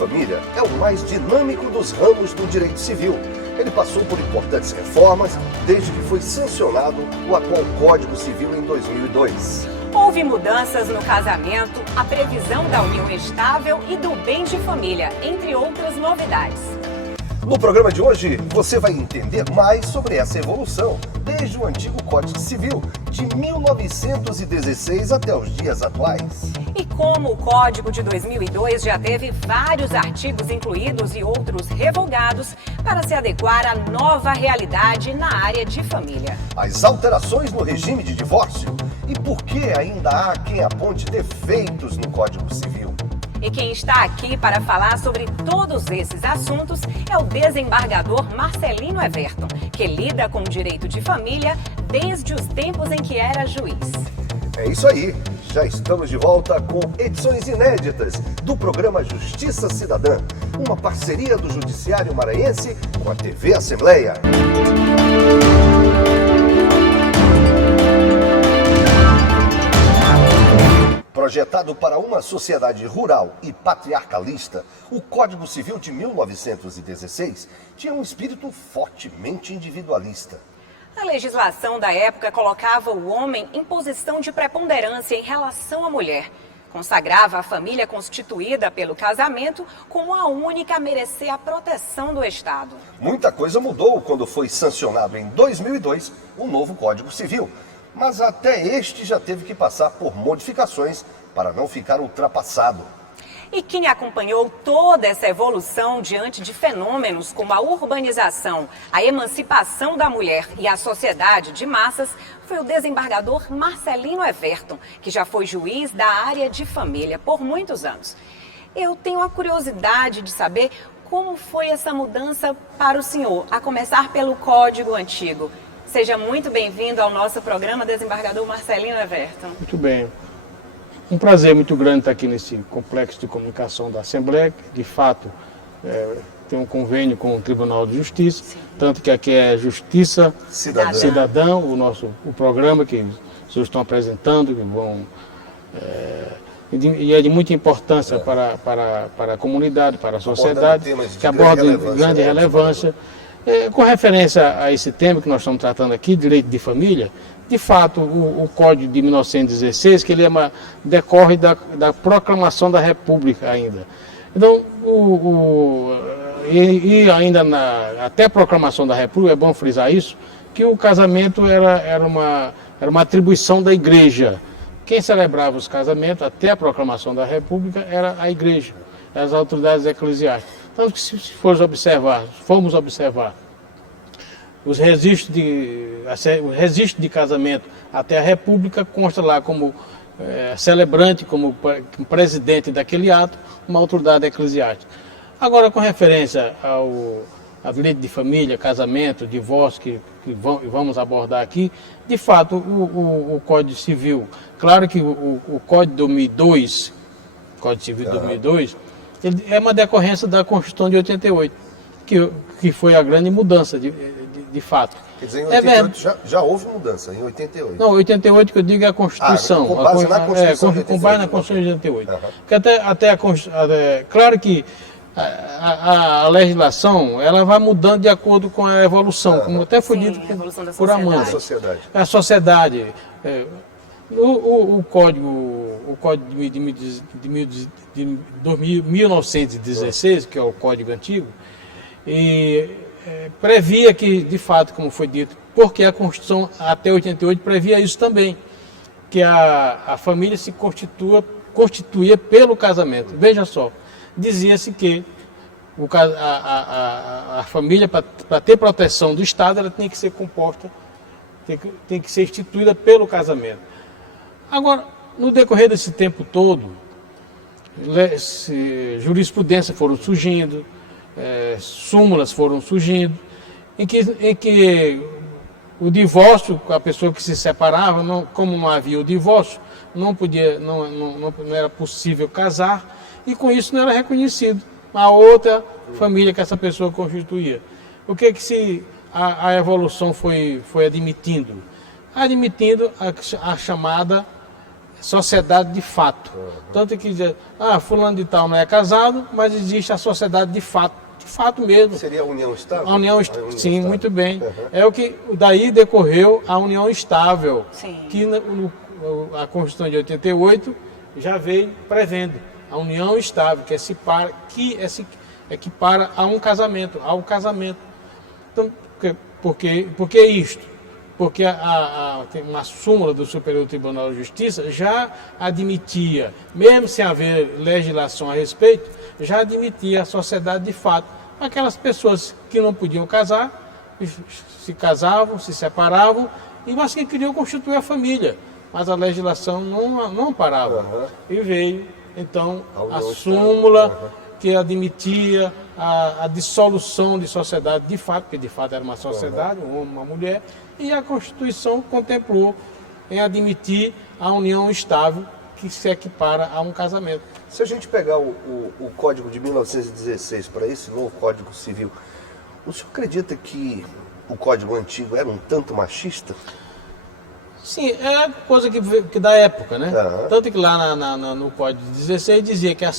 Família é o mais dinâmico dos ramos do direito civil. Ele passou por importantes reformas desde que foi sancionado o atual Código Civil em 2002. Houve mudanças no casamento, a previsão da união estável e do bem de família, entre outras novidades. No programa de hoje, você vai entender mais sobre essa evolução, desde o antigo Código Civil, de 1916 até os dias atuais. E como o Código de 2002 já teve vários artigos incluídos e outros revogados para se adequar à nova realidade na área de família. As alterações no regime de divórcio e por que ainda há quem aponte defeitos no Código Civil. E quem está aqui para falar sobre todos esses assuntos é o desembargador Marcelino Everton, que lida com o direito de família desde os tempos em que era juiz. É isso aí, já estamos de volta com edições inéditas do programa Justiça Cidadã, uma parceria do Judiciário Maranhense com a TV Assembleia. Projetado para uma sociedade rural e patriarcalista, o Código Civil de 1916 tinha um espírito fortemente individualista. A legislação da época colocava o homem em posição de preponderância em relação à mulher. Consagrava a família constituída pelo casamento como a única a merecer a proteção do Estado. Muita coisa mudou quando foi sancionado em 2002 o novo Código Civil. Mas até este já teve que passar por modificações para não ficar ultrapassado. E quem acompanhou toda essa evolução diante de fenômenos como a urbanização, a emancipação da mulher e a sociedade de massas foi o desembargador Marcelino Everton, que já foi juiz da área de família por muitos anos. Eu tenho a curiosidade de saber como foi essa mudança para o senhor, a começar pelo Código Antigo. Seja muito bem-vindo ao nosso programa, desembargador Marcelino Everton. Muito bem. Um prazer muito grande estar aqui nesse complexo de comunicação da Assembleia, que de fato tem um convênio com o Tribunal de Justiça, sim, tanto que aqui é Justiça Cidadã, o programa que os senhores estão apresentando, que vão, e é de muita importância para a comunidade, para a sociedade, que aborda grande relevância. Com referência a esse tema que nós estamos tratando aqui, direito de família, de fato, o Código de 1916, que ele decorre da proclamação da República ainda. Então, até a proclamação da República, é bom frisar isso, que o casamento era uma atribuição da Igreja. Quem celebrava os casamentos até a proclamação da República era a Igreja, as autoridades eclesiásticas. Tanto que se formos observar os registros de casamento até a República, consta lá como celebrante, como presidente daquele ato, uma autoridade eclesiástica. Agora, com referência ao direito de família, casamento, divórcio, que vamos abordar aqui, de fato, o Código Civil, claro que o Código de 2002, Código Civil de 2002, ele é uma decorrência da Constituição de 88, que foi a grande mudança, de fato. Quer dizer, em 88 já houve mudança, em 88. Não, 88 que eu digo é a Constituição. Com base na Constituição de 88. Com base na Constituição de 88. Porque claro que a legislação, ela vai mudando de acordo com a evolução, como até foi dito por Amanda. A sociedade. O Código de 1916, que é o Código Antigo, previa que, de fato, como foi dito, porque a Constituição até 88 previa isso também, que a família se constituía pelo casamento. Veja só, dizia-se que a família, para ter proteção do Estado, ela tinha que ser composta, tem que ser instituída pelo casamento. Agora, no decorrer desse tempo todo, jurisprudências foram surgindo, súmulas foram surgindo, em que o divórcio, a pessoa que se separava, como não havia o divórcio, não era possível casar, e com isso não era reconhecido a outra família que essa pessoa constituía. O que a evolução foi admitindo? Admitindo a chamada sociedade de fato. Tanto que diz, fulano de tal não é casado, mas existe a sociedade de fato mesmo. Seria a união estável? A união estável. Muito bem. É o que daí decorreu a união estável, que a Constituição de 88 já veio prevendo. A união estável, que equipara a um casamento, ao casamento. Então, por que isto? Porque tem uma súmula do Superior Tribunal de Justiça já admitia, mesmo sem haver legislação a respeito, já admitia a sociedade de fato. Aquelas pessoas que não podiam casar, se casavam, se separavam, mas que queriam constituir a família. Mas a legislação não parava. E veio, então, a súmula que admitia a dissolução de sociedade de fato, porque de fato era uma sociedade, um homem e uma mulher, e a Constituição contemplou em admitir a união estável que se equipara a um casamento. Se a gente pegar o Código de 1916 para esse novo Código Civil, o senhor acredita que o Código antigo era um tanto machista? Sim, é coisa que da época, né? Tanto que lá no Código 16 dizia que a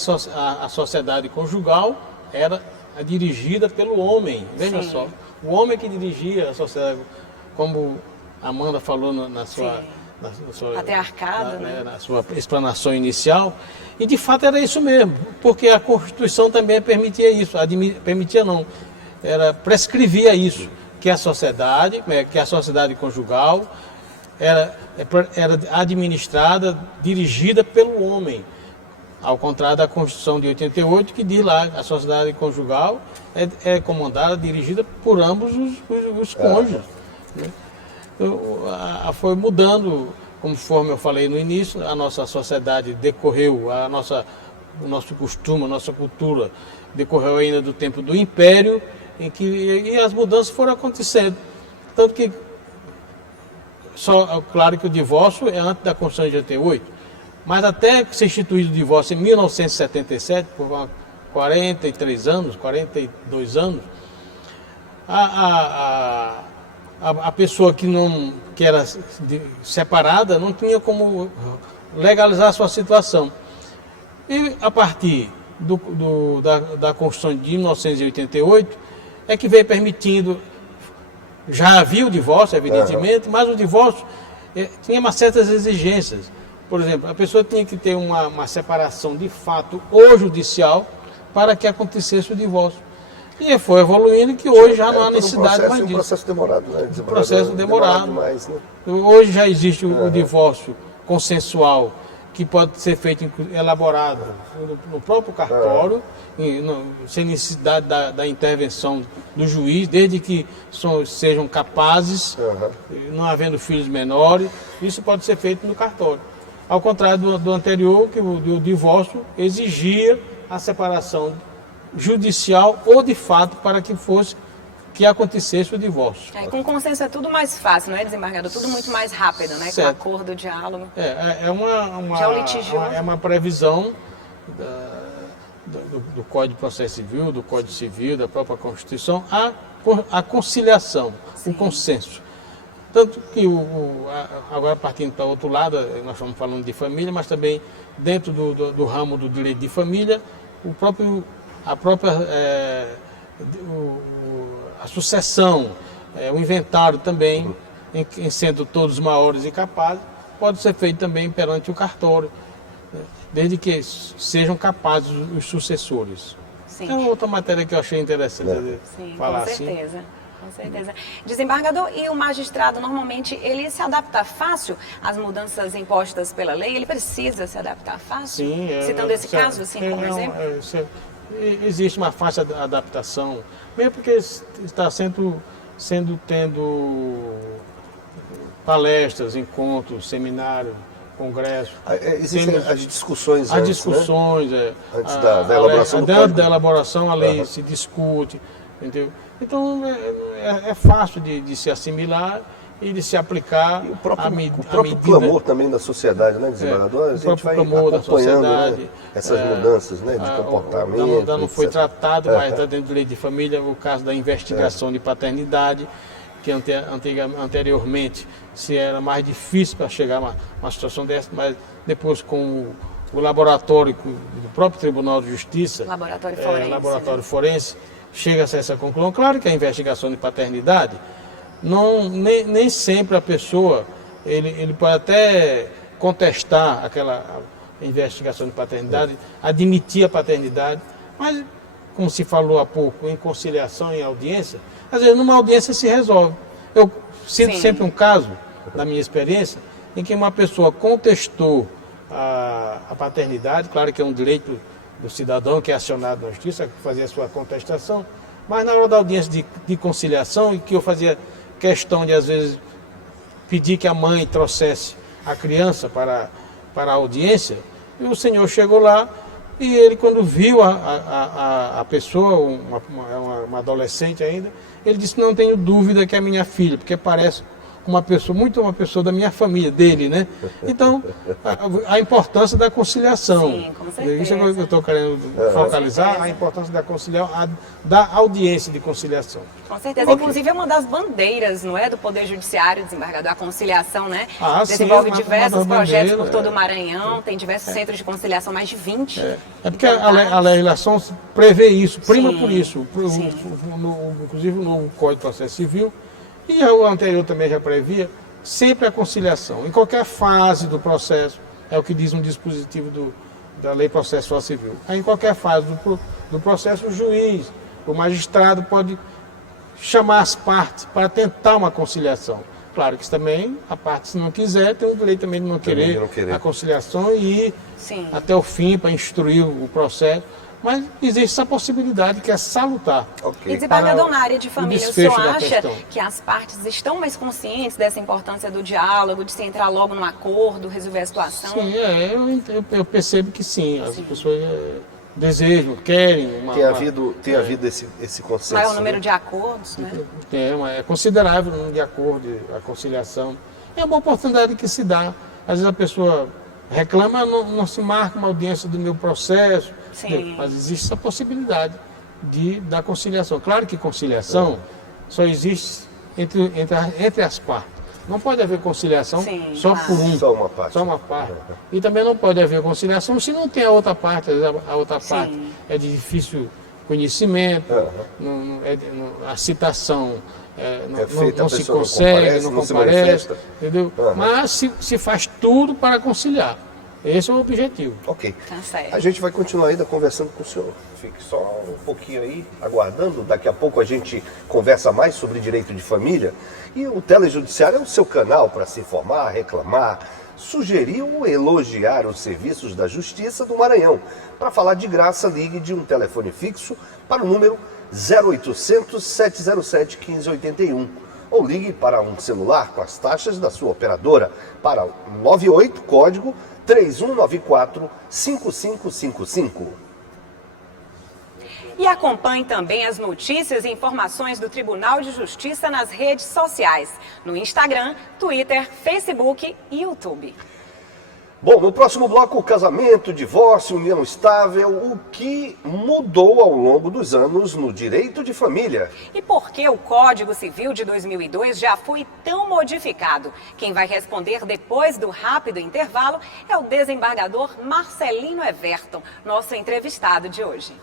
sociedade conjugal era dirigida pelo homem. Veja só, o homem que dirigia a sociedade, como a Amanda falou na sua patriarcado, na sua explanação inicial, e de fato era isso mesmo, porque a Constituição também permitia isso, prescrevia isso, que a sociedade conjugal era administrada, dirigida pelo homem, ao contrário da Constituição de 88, que diz lá, a sociedade conjugal é comandada, dirigida por ambos os cônjuges. Né? Foi mudando, conforme eu falei no início, a nossa sociedade decorreu, o nosso costume, a nossa cultura decorreu ainda do tempo do Império, e as mudanças foram acontecendo. Tanto que, claro que o divórcio é antes da Constituição de 88, mas até ser instituído o divórcio em 1977, por 42 anos, a pessoa que era separada não tinha como legalizar a sua situação. E a partir da Constituição de 1988 é que veio permitindo, já havia o divórcio, evidentemente, mas o divórcio tinha umas certas exigências. Por exemplo, a pessoa tinha que ter uma separação de fato ou judicial para que acontecesse o divórcio. E foi evoluindo que hoje já não há necessidade mais disso. Um processo demorado, né? Um processo demorado. Demais, né? Hoje já existe o divórcio consensual, que pode ser feito, elaborado no próprio cartório, sem necessidade da intervenção do juiz, desde que sejam capazes, não havendo filhos menores, isso pode ser feito no cartório. Ao contrário do anterior, que o divórcio exigia a separação judicial ou de fato para que acontecesse o divórcio. Com consenso é tudo mais fácil, não é, desembargador? Tudo muito mais rápido, né? Certo. Com acordo, diálogo. Já o litigioso. É uma previsão do Código de Processo Civil, do Código Civil, da própria Constituição, a conciliação, o consenso. Tanto que, agora partindo para o outro lado, nós estamos falando de família, mas também dentro do ramo do direito de família, a sucessão, o inventário também, em sendo todos maiores e capazes, pode ser feito também perante o cartório, desde que sejam capazes os sucessores. Sim. É outra matéria que eu achei interessante falar assim. Com certeza. Com certeza. Desembargador, e o magistrado, normalmente, ele se adapta fácil às mudanças impostas pela lei? Ele precisa se adaptar fácil? Sim. Citando esse caso, assim, como exemplo? Existe uma fácil adaptação, mesmo porque está tendo palestras, encontros, seminários, congressos. Existem as discussões antes, né? Antes da elaboração do Dentro código. da elaboração a lei se discute, entendeu? Então é fácil de se assimilar e de se aplicar o próprio, à medida. O próprio clamor também da sociedade, né, desembargador? A gente vai acompanhando, né, essas mudanças, né, de comportamento. Ainda não foi tratado, mas está dentro da lei de família o caso da investigação de paternidade, que anteriormente se era mais difícil para chegar a uma situação dessa, mas depois com o laboratório do próprio Tribunal de Justiça, laboratório forense, chega-se a essa conclusão. Claro que a investigação de paternidade, nem sempre a pessoa, ele pode até contestar aquela investigação de paternidade, admitir a paternidade, mas, como se falou há pouco, em conciliação, em audiência, às vezes numa audiência se resolve. Eu cito sempre um caso, da minha experiência, em que uma pessoa contestou a paternidade, claro que é um direito do cidadão que é acionado na justiça, fazer a sua contestação, mas na hora da audiência de conciliação, em que eu fazia questão de, às vezes, pedir que a mãe trouxesse a criança para a audiência, e o senhor chegou lá, e ele, quando viu a pessoa, uma adolescente ainda, ele disse: não tenho dúvida que é minha filha, porque parece uma pessoa da minha família, dele, né? Então, a importância da conciliação. Sim, com certeza. Isso é o que eu estou querendo focalizar, a importância da conciliação, da audiência de conciliação. Com certeza. Inclusive é uma das bandeiras, não é, do Poder Judiciário, desembargador, a conciliação, né? Desenvolve diversos projetos por todo o Maranhão, tem diversos centros de conciliação, mais de 20. É porque a legislação prevê isso, prima por isso. Inclusive o novo Código de Processo Civil, e o anterior também já previa, sempre a conciliação, em qualquer fase do processo, é o que diz um dispositivo da Lei Processual Civil. Aí, em qualquer fase do processo, o juiz, o magistrado pode chamar as partes para tentar uma conciliação. Claro que isso também, a parte, se não quiser, tem o direito também de não querer a conciliação e ir até o fim para instruir o processo. Mas existe essa possibilidade que é salutar. E desembargador, na área de família, o senhor acha que as partes estão mais conscientes dessa importância do diálogo, de se entrar logo num acordo, resolver a situação? Sim, eu percebo que sim. As pessoas desejam, querem. Tem havido esse consenso. Maior número de acordos, né? É considerável o número de acordos, a conciliação. É uma oportunidade que se dá. Às vezes a pessoa reclama, não se marca uma audiência do meu processo. Sim. Mas existe essa possibilidade da conciliação. Claro que conciliação só existe entre as partes. Não pode haver conciliação só por um. Só uma parte. Só uma parte. E também não pode haver conciliação se não tem a outra parte. A outra parte é de difícil conhecimento, a citação não se consegue, não comparece, entendeu? Mas se faz tudo para conciliar. Esse é o objetivo. Ok. Tá certo. A gente vai continuar ainda conversando com o senhor. Fique só um pouquinho aí, aguardando. Daqui a pouco a gente conversa mais sobre direito de família. E o Telejudiciário é o seu canal para se informar, reclamar, sugerir ou elogiar os serviços da Justiça do Maranhão. Para falar de graça, ligue de um telefone fixo para o número 0800 707 1581. Ou ligue para um celular com as taxas da sua operadora para o 98 código 3194 5555. E acompanhe também as notícias e informações do Tribunal de Justiça nas redes sociais, no Instagram, Twitter, Facebook e YouTube. Bom, no próximo bloco, casamento, divórcio, união estável, o que mudou ao longo dos anos no direito de família. E por que o Código Civil de 2002 já foi tão modificado? Quem vai responder depois do rápido intervalo é o desembargador Marcelino Everton, nosso entrevistado de hoje.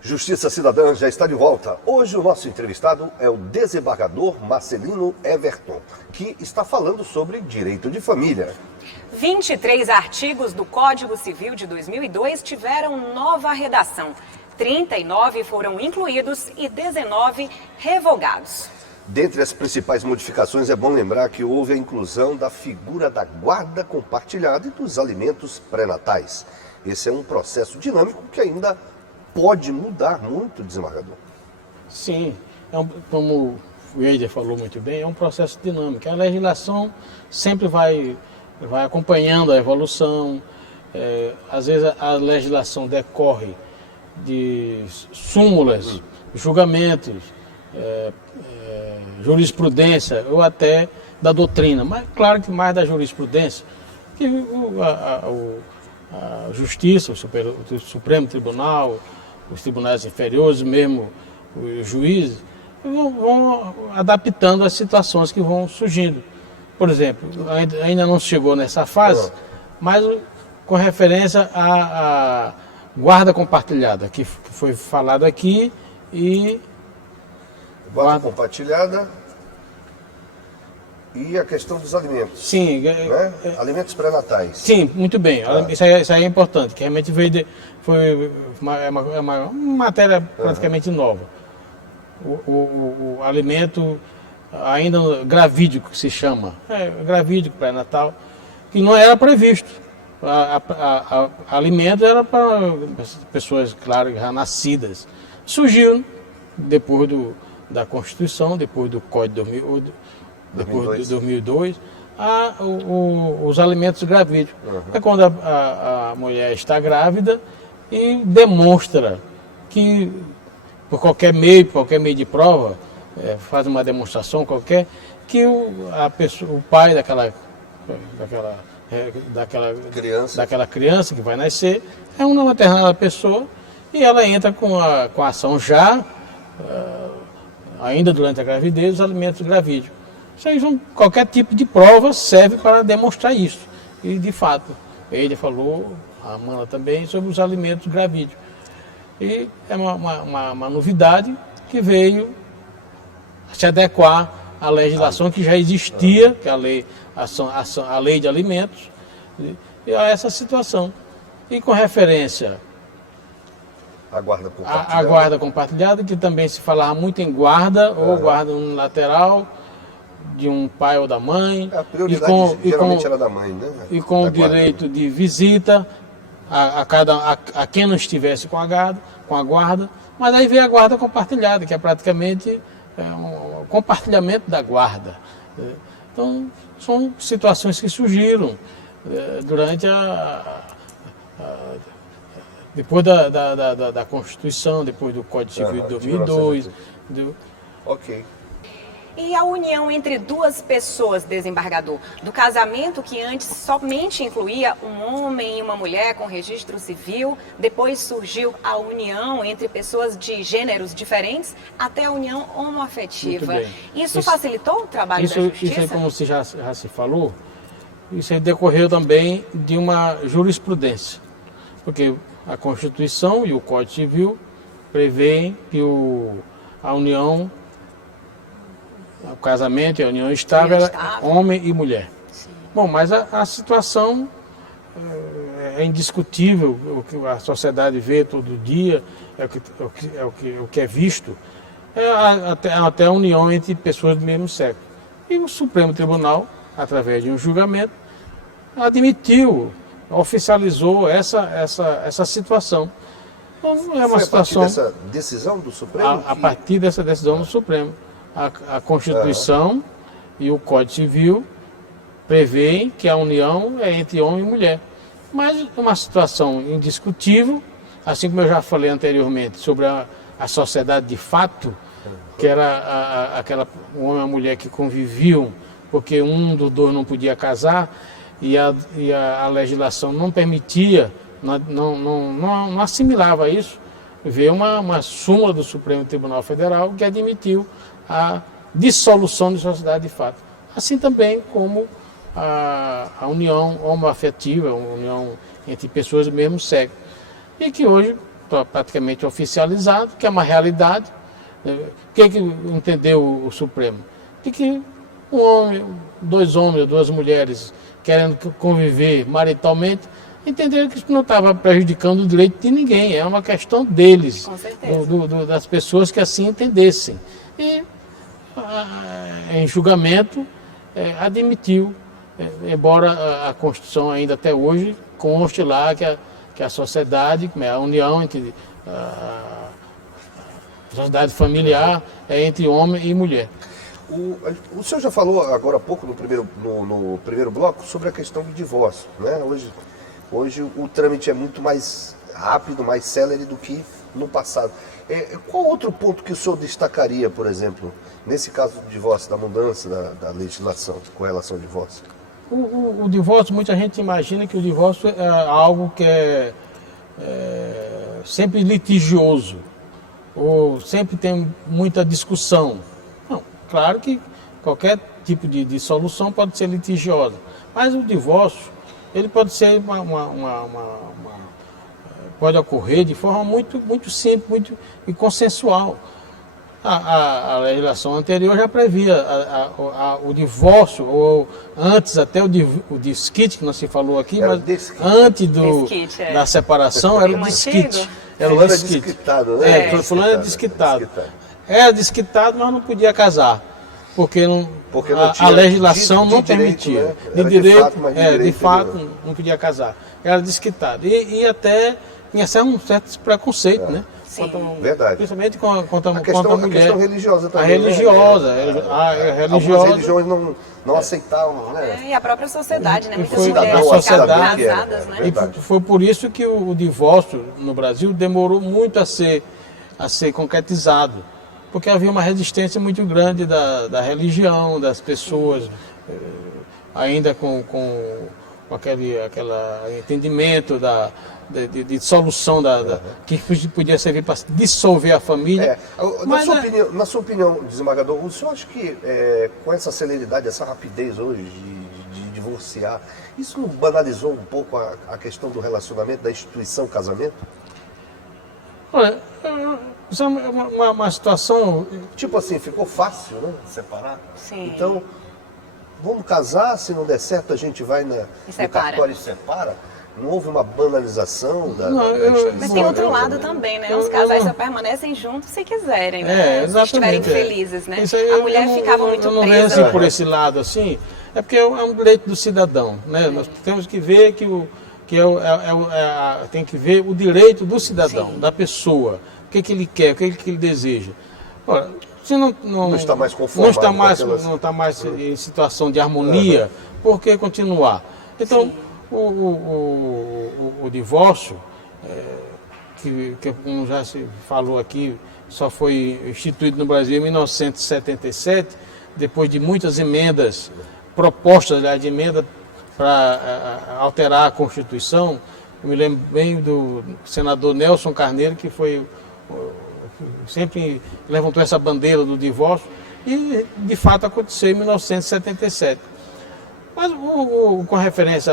Justiça Cidadã já está de volta. Hoje o nosso entrevistado é o desembargador Marcelino Everton, que está falando sobre direito de família. 23 artigos do Código Civil de 2002 tiveram nova redação. 39 foram incluídos e 19 revogados. Dentre as principais modificações, é bom lembrar que houve a inclusão da figura da guarda compartilhada e dos alimentos pré-natais. Esse é um processo dinâmico que ainda pode mudar muito, desembargador. Sim, como o Eider falou muito bem, é um processo dinâmico. A legislação sempre vai acompanhando a evolução. Às vezes a legislação decorre de súmulas, julgamentos jurisprudência ou até da doutrina, mas claro que mais da jurisprudência, que a Justiça, o Supremo Tribunal, os tribunais inferiores, mesmo os juízes, vão adaptando as situações que vão surgindo. Por exemplo, ainda não chegou nessa fase, mas com referência à guarda compartilhada, que foi falado aqui, e... Guarda compartilhada e a questão dos alimentos. Sim. Né? Alimentos pré-natais. Sim, muito bem. Isso aí é importante, que realmente foi uma matéria praticamente nova. O alimento ainda gravídico, que se chama, gravídico pré-natal, que não era previsto. Alimento era para pessoas, claro, já nascidas. Surgiu depois da Constituição, depois do Código de 2002, os alimentos gravídicos. É quando a mulher está grávida e demonstra que, por qualquer meio de prova, faz uma demonstração qualquer, que o pai daquela criança que vai nascer é uma determinada pessoa, e ela entra com a ação já, ainda durante a gravidez, os alimentos gravídicos. Qualquer tipo de prova serve para demonstrar isso. E, de fato, ele falou, a Amanda também, sobre os alimentos gravídicos. E é uma novidade que veio se adequar à legislação que já existia, que é a lei de alimentos, e a essa situação. E com referência à guarda compartilhada, que também se falava muito em guarda, ou guarda unilateral, de um pai ou da mãe. A prioridade geralmente era da mãe, né? E com o direito de visita a quem não estivesse com a guarda. Mas aí veio a guarda compartilhada, que é praticamente um compartilhamento da guarda. Então, são situações que surgiram durante depois da Constituição, depois do Código Civil de 2002. Ok. E a união entre duas pessoas, desembargador, do casamento que antes somente incluía um homem e uma mulher com registro civil, depois surgiu a união entre pessoas de gêneros diferentes, até a união homoafetiva. Isso facilitou o trabalho da Justiça? Isso aí, como já se falou, isso aí decorreu também de uma jurisprudência, porque a Constituição e o Código Civil prevêem que a união, o casamento e a união estável era homem e mulher. Sim. Bom, mas a situação é indiscutível, o que a sociedade vê todo dia, o que é visto, até a união entre pessoas do mesmo sexo. E o Supremo Tribunal, através de um julgamento, admitiu, oficializou essa situação. Então, é uma situação. A partir dessa decisão do Supremo? A partir dessa decisão do Supremo. A Constituição e o Código Civil prevêem que a união é entre homem e mulher. Mas uma situação indiscutível, assim como eu já falei anteriormente sobre a sociedade de fato, que era o homem e a mulher que conviviam, porque um dos dois não podia casar, e a legislação não permitia, não assimilava isso. Veio uma súmula do Supremo Tribunal Federal que admitiu a dissolução de sociedade de fato. Assim também como a união homoafetiva, a união entre pessoas do mesmo sexo. E que hoje está praticamente oficializado, que é uma realidade. O que entendeu o Supremo? Que dois homens, duas mulheres querendo conviver maritalmente, entenderam que isso não estava prejudicando o direito de ninguém, é uma questão deles, das pessoas que assim entendessem. E em julgamento admitiu, embora a Constituição ainda até hoje conste lá que a sociedade, a união entre a sociedade familiar é entre homem e mulher. O senhor já falou agora há pouco no primeiro bloco sobre a questão do divórcio, né? Hoje o trâmite é muito mais rápido, mais célere do que no passado. Qual outro ponto que o senhor destacaria, por exemplo, nesse caso do divórcio, da mudança da legislação com relação ao divórcio? O divórcio, muita gente imagina que o divórcio é algo que é sempre litigioso, ou sempre tem muita discussão. Não, claro que qualquer tipo de solução pode ser litigiosa, mas o divórcio, ele pode ser pode ocorrer de forma muito simples, muito e consensual. A legislação anterior já previa o divórcio, ou antes até o desquite, que não se falou aqui, Era mas desquite. antes Desquite, da separação era o Primo desquite. antigo. Era o Fulano é desquite. desquitado, né? Fulano é desquitado. Era desquitado, mas não podia casar, porque não tinha a legislação de não direito, permitia. né? Era de fato, mas de de direito fato não podia casar. Era desquitado. E até tinha um certo preconceito, né? Sim. Verdade. Principalmente contra a mulher. A questão religiosa também. A religiosa. Algumas religiões não aceitavam, né? E a própria sociedade, né? Muitas foi mulheres a ficavam sociedade, casadas, né? E foi por isso que o divórcio no Brasil demorou muito a ser concretizado, porque havia uma resistência muito grande da religião, das pessoas, ainda com aquele entendimento de solução que podia servir para dissolver a família. Na sua opinião, desembargador, o senhor acha que com essa celeridade, essa rapidez hoje de divorciar, isso não banalizou um pouco a questão do relacionamento, da instituição casamento? Olha, isso é uma situação... Tipo assim, ficou fácil, né? Separar. Sim. Então, vamos casar, se não der certo a gente vai no cartório e separa. Não houve uma banalização da instituição. Mas tem outro lado também, né? Os casais só permanecem juntos se quiserem, né? Se estiverem felizes, né? A mulher ficava muito presa. Eu não vejo assim por esse lado, assim. É porque é um direito do cidadão, né? Nós temos que ver tem que ver o direito do cidadão, da pessoa. O que ele quer, o que ele deseja. Ora, se não está mais conformado, não está mais em situação de harmonia, por que continuar? Então, o divórcio, que como já se falou aqui, só foi instituído no Brasil em 1977, depois de muitas emendas, propostas de emenda para alterar a Constituição. Eu me lembro bem do senador Nelson Carneiro, que sempre levantou essa bandeira do divórcio, e de fato aconteceu em 1977. Mas com referência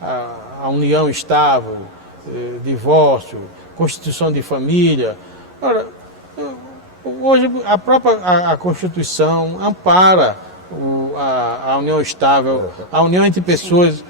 à união estável, divórcio, constituição de família, hoje a própria Constituição ampara a união estável, a união entre pessoas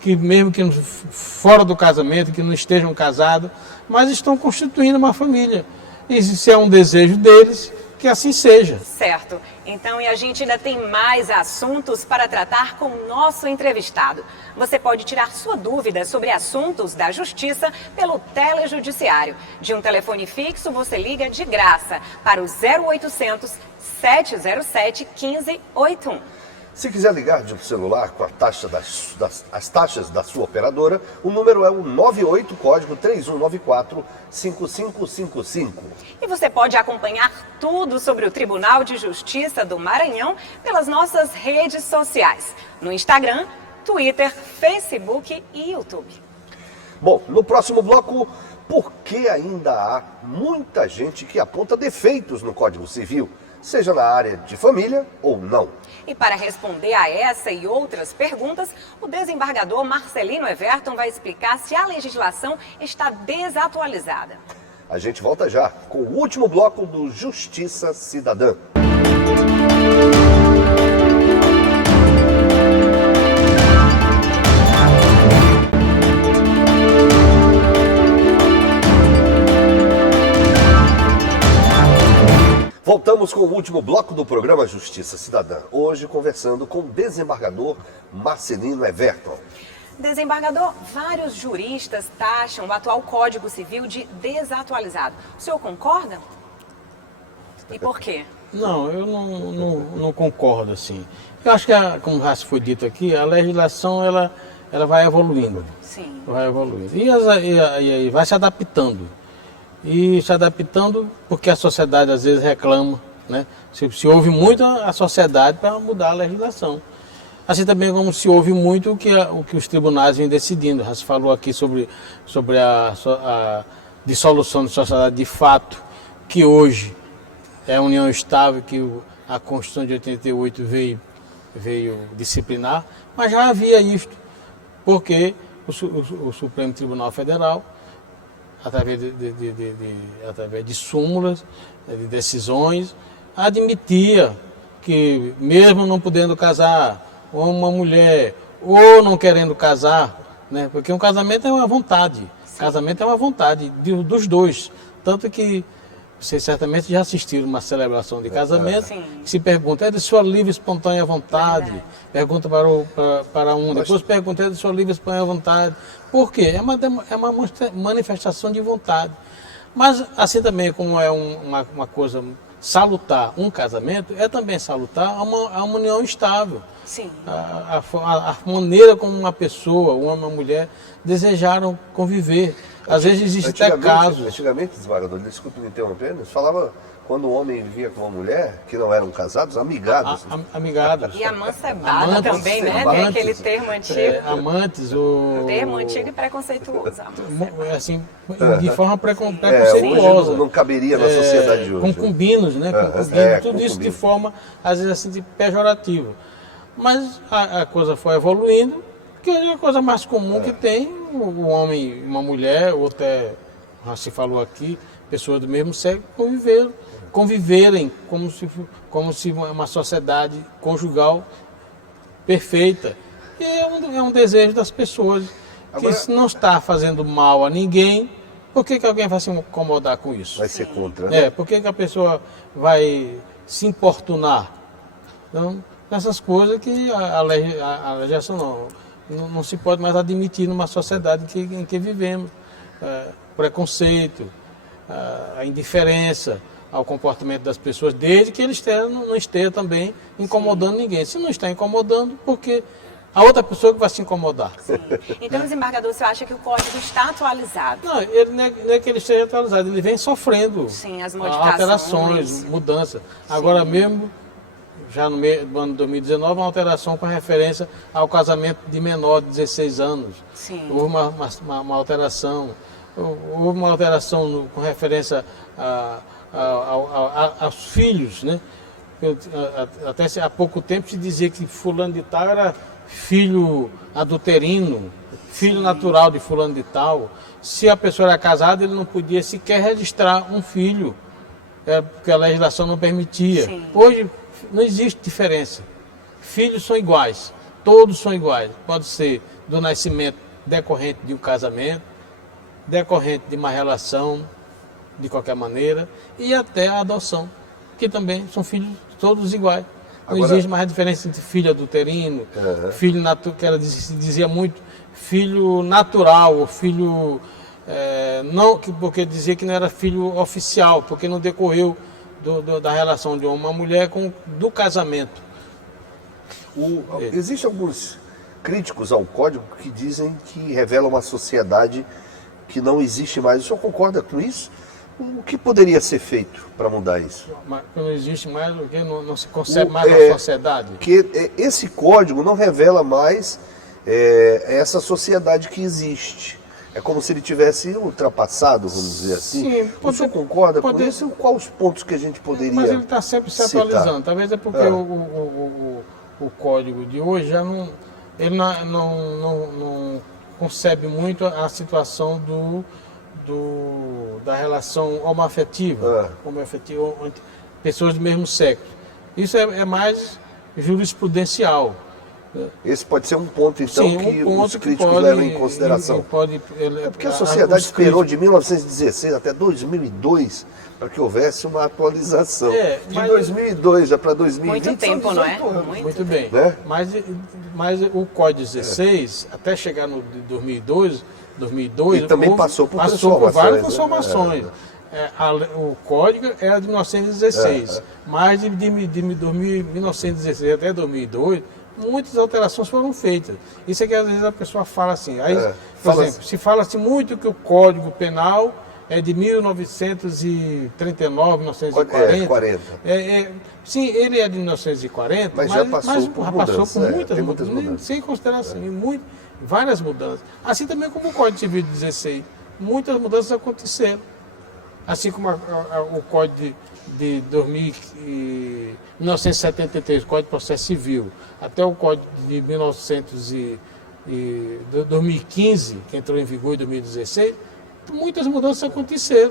que mesmo que fora do casamento, que não estejam casados, mas estão constituindo uma família. E se é um desejo deles, que assim seja. Certo. Então, e a gente ainda tem mais assuntos para tratar com o nosso entrevistado. Você pode tirar sua dúvida sobre assuntos da Justiça pelo Telejudiciário. De um telefone fixo, você liga de graça para o 0800 707 1581. Se quiser ligar de um celular com a taxa as taxas da sua operadora, o número é o 98, código 3194-5555. E você pode acompanhar tudo sobre o Tribunal de Justiça do Maranhão pelas nossas redes sociais, no Instagram, Twitter, Facebook e YouTube. Bom, no próximo bloco, por que ainda há muita gente que aponta defeitos no Código Civil, seja na área de família ou não? E para responder a essa e outras perguntas, o desembargador Marcelino Everton vai explicar se a legislação está desatualizada. A gente volta já com o último bloco do Justiça Cidadã. Voltamos com o último bloco do programa Justiça Cidadã. Hoje conversando com o desembargador Marcelino Everton. Desembargador, vários juristas taxam o atual Código Civil de desatualizado. O senhor concorda? E por quê? Não, eu não concordo assim. Eu acho que, como já foi dito aqui, a legislação ela vai evoluindo. Sim. Vai evoluindo. E vai se adaptando. e se adaptando, porque a sociedade às vezes reclama, né? Se ouve muito a sociedade para mudar a legislação. Assim também como se ouve muito o que os tribunais vêm decidindo. Já se falou aqui sobre a dissolução de sociedade de fato, que hoje é a união estável, que a Constituição de 88 veio disciplinar, mas já havia isto, porque o Supremo Tribunal Federal, através de súmulas, de decisões, admitia que mesmo não podendo casar, ou uma mulher, ou não querendo casar, né, porque um casamento é uma vontade, casamento é uma vontade dos dois, tanto que vocês certamente já assistiram uma celebração de casamento, que se pergunta, é de sua livre e espontânea vontade? Pergunta para um, depois pergunta, é de sua livre e espontânea vontade? Por quê? É uma manifestação de vontade. Mas assim também como é uma coisa salutar um casamento, é também salutar a uma união estável. Sim. A maneira como uma pessoa, uma mulher, desejaram conviver. Às vezes existem até casos. Antigamente, desembargador, desculpe me interromper, eles falavam quando o homem vivia com uma mulher, que não eram casados, amigados. Amigados. E amancebada também, né? Tem aquele termo antigo. Amantes. Termo antigo e preconceituoso. Assim, de forma preconceituosa. Hoje não caberia na sociedade de hoje. Concubinos, né? Tudo isso de forma, às vezes, assim, pejorativa. Mas a coisa foi evoluindo, que é a coisa mais comum que tem, o homem e uma mulher, ou até, já se falou aqui, pessoas do mesmo sexo conviverem como se uma sociedade conjugal perfeita. E é um desejo das pessoas que agora, se não está fazendo mal a ninguém, por que alguém vai se incomodar com isso? Vai ser contra, né? Por que a pessoa vai se importunar? Então, essas coisas que a legislação não se pode mais admitir numa sociedade em que vivemos. Preconceito, a indiferença ao comportamento das pessoas, desde que eles não estejam também incomodando ninguém. Se não está incomodando, porque a outra pessoa que vai se incomodar. Sim. Então, desembargador, você acha que o código está atualizado? Não, não é que ele esteja atualizado, ele vem sofrendo as modificações, alterações, mudanças. Agora mesmo, já no meio do ano 2019, uma alteração com referência ao casamento de menor de 16 anos. Sim. Houve uma alteração. Houve uma alteração com referência aos filhos, né? Até há pouco tempo se dizia que fulano de tal era filho adulterino, filho natural de fulano de tal. Se a pessoa era casada, ele não podia sequer registrar um filho, porque a legislação não permitia. Sim. Hoje não existe diferença. Filhos são iguais, todos são iguais. Pode ser do nascimento decorrente de um casamento, decorrente de uma relação, de qualquer maneira, e até a adoção, que também são filhos todos iguais. Não existe mais diferença entre filho adulterino, filho natural, que ela dizia muito, filho natural, ou filho, porque dizia que não era filho oficial, porque não decorreu da relação de uma mulher do casamento. Existem alguns críticos ao código que dizem que revela uma sociedade que não existe mais. O senhor concorda com isso? O que poderia ser feito para mudar isso? Não existe mais, porque não se concebe mais a sociedade? Que esse código não revela mais essa sociedade que existe. É como se ele tivesse ultrapassado, vamos dizer assim. Sim, o senhor concorda com isso? Quais os pontos que a gente poderia Mas ele está sempre se atualizando. Talvez é porque o código de hoje já não concebe muito a situação da relação homoafetiva, pessoas do mesmo sexo. Isso é mais jurisprudencial. Esse pode ser um ponto, então, sim, que os críticos levam em consideração. Porque a sociedade esperou de 1916 até 2002 para que houvesse uma atualização. De 2002 já para 2020. Muito tempo, não é? Muito bem. Né? Mas o Código 16, até chegar no 2002, e também passou por várias transformações. O código era de 1916, mas de 1916 até 2002, muitas alterações foram feitas. Isso é que às vezes a pessoa fala assim. Aí, por exemplo, se fala-se muito que o Código Penal é de 1939, 1940. 40. Sim, ele é de 1940, mas já passou por muitas mudanças, sem consideração, várias mudanças. Assim também como o Código Civil de 16, muitas mudanças aconteceram. Assim como o Código de 1973, o Código de Processo Civil, até o Código de 2015, que entrou em vigor em 2016, muitas mudanças aconteceram.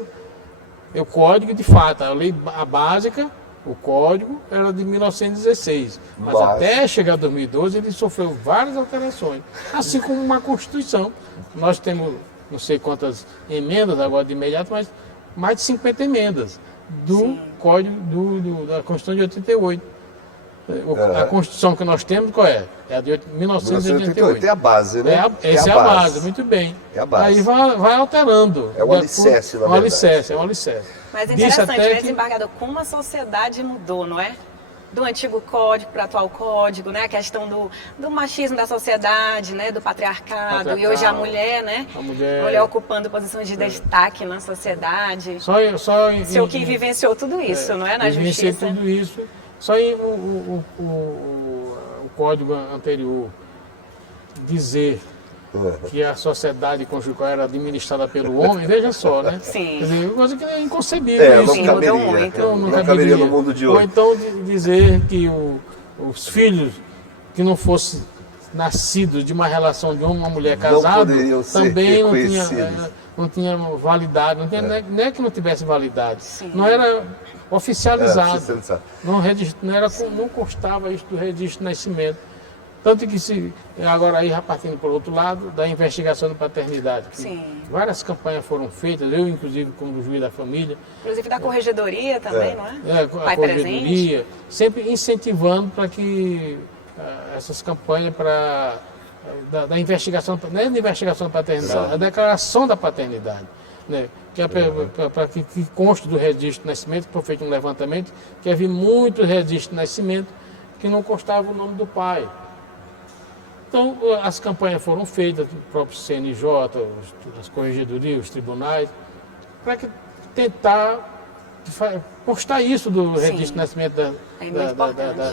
O Código, de fato, a básica, o Código era de 1916, mas até chegar a 2012 ele sofreu várias alterações, assim como uma Constituição. Nós temos não sei quantas emendas agora de imediato, mas mais de 50 emendas do Código da Constituição de 88. A Constituição que nós temos, qual é? É a de 1988. É a base, né? Essa é a base, muito bem. É a base. Aí vai alterando. É o alicerce, na verdade. É o alicerce. Mas é interessante, né, desembargador, como a sociedade mudou, não é? Do antigo código para o atual código, né? A questão do machismo da sociedade, né? Do patriarcado. E hoje a mulher, né? A mulher ocupando posições de destaque na sociedade. O senhor que vivenciou tudo isso, não é? Na justiça. Vivenciei tudo isso. Só em o código anterior dizer que a sociedade conjugal era administrada pelo homem, veja só, né? Sim. Quer dizer, coisa que é inconcebível. Não caberia. Não caberia no mundo de hoje. Ou então dizer que os filhos que não fossem nascidos de uma relação de homem e uma mulher casado também não tinha validade, não é que não tivesse validade, não era oficializado, não constava isso do registro de nascimento. Tanto que agora aí, partindo para o outro lado, da investigação de paternidade. Várias campanhas foram feitas, eu inclusive como juiz da família. Inclusive da corregedoria também, não é? A corregedoria, sempre incentivando para que essas campanhas da investigação, não é da investigação da paternidade, a declaração da paternidade. Né? Que é para que conste do registro de nascimento, que foi feito um levantamento, que havia muitos registros de nascimento que não constava o nome do pai. Então, as campanhas foram feitas, o próprio CNJ, as corregedorias, os tribunais, para tentar constar isso do registro de nascimento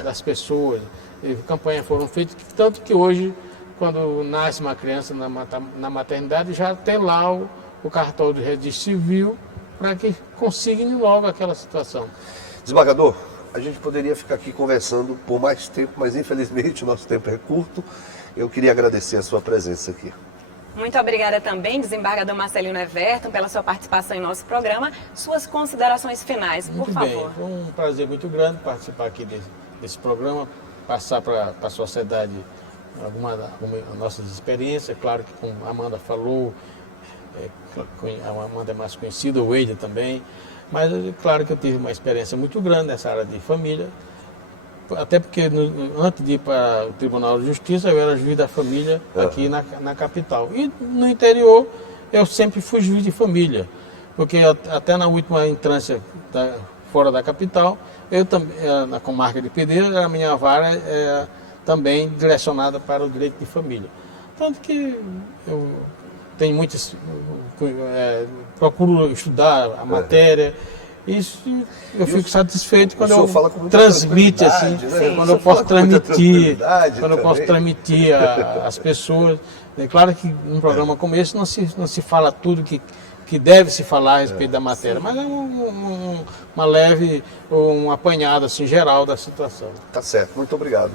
das pessoas. E campanhas foram feitas, tanto que hoje, quando nasce uma criança na maternidade, já tem lá o cartório de registro civil para que consigne logo aquela situação. Desembargador, a gente poderia ficar aqui conversando por mais tempo, mas infelizmente o nosso tempo é curto. Eu queria agradecer a sua presença aqui. Muito obrigada também, desembargador Marcelino Everton, pela sua participação em nosso programa. Suas considerações finais, por favor. Foi um prazer muito grande participar aqui desse programa, passar para a sociedade algumas nossas experiências. Claro que, como a Amanda falou, a Amanda é mais conhecida, o Eider também, mas claro que eu tive uma experiência muito grande nessa área de família. Até porque antes de ir para o Tribunal de Justiça, eu era juiz da família aqui na capital. E no interior, eu sempre fui juiz de família. Porque até na última instância fora da capital, eu também, na comarca de Pedreira, a minha vara também direcionada para o direito de família. Tanto que eu tenho procuro estudar a matéria. Isso eu fico satisfeito quando eu transmito assim, né? Quando eu posso transmitir às pessoas. É claro que num programa como esse não se fala tudo que deve se falar a respeito da matéria, mas é uma leve, um apanhado assim, geral da situação. Tá certo, muito obrigado.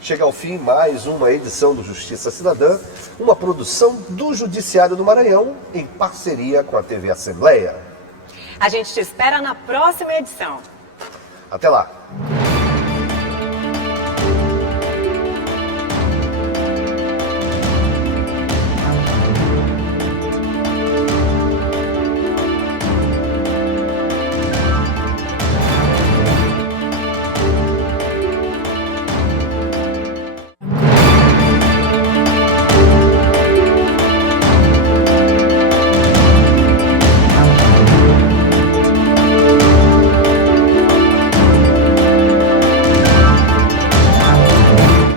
Chega ao fim mais uma edição do Justiça Cidadã, uma produção do Judiciário do Maranhão em parceria com a TV Assembleia. A gente te espera na próxima edição. Até lá!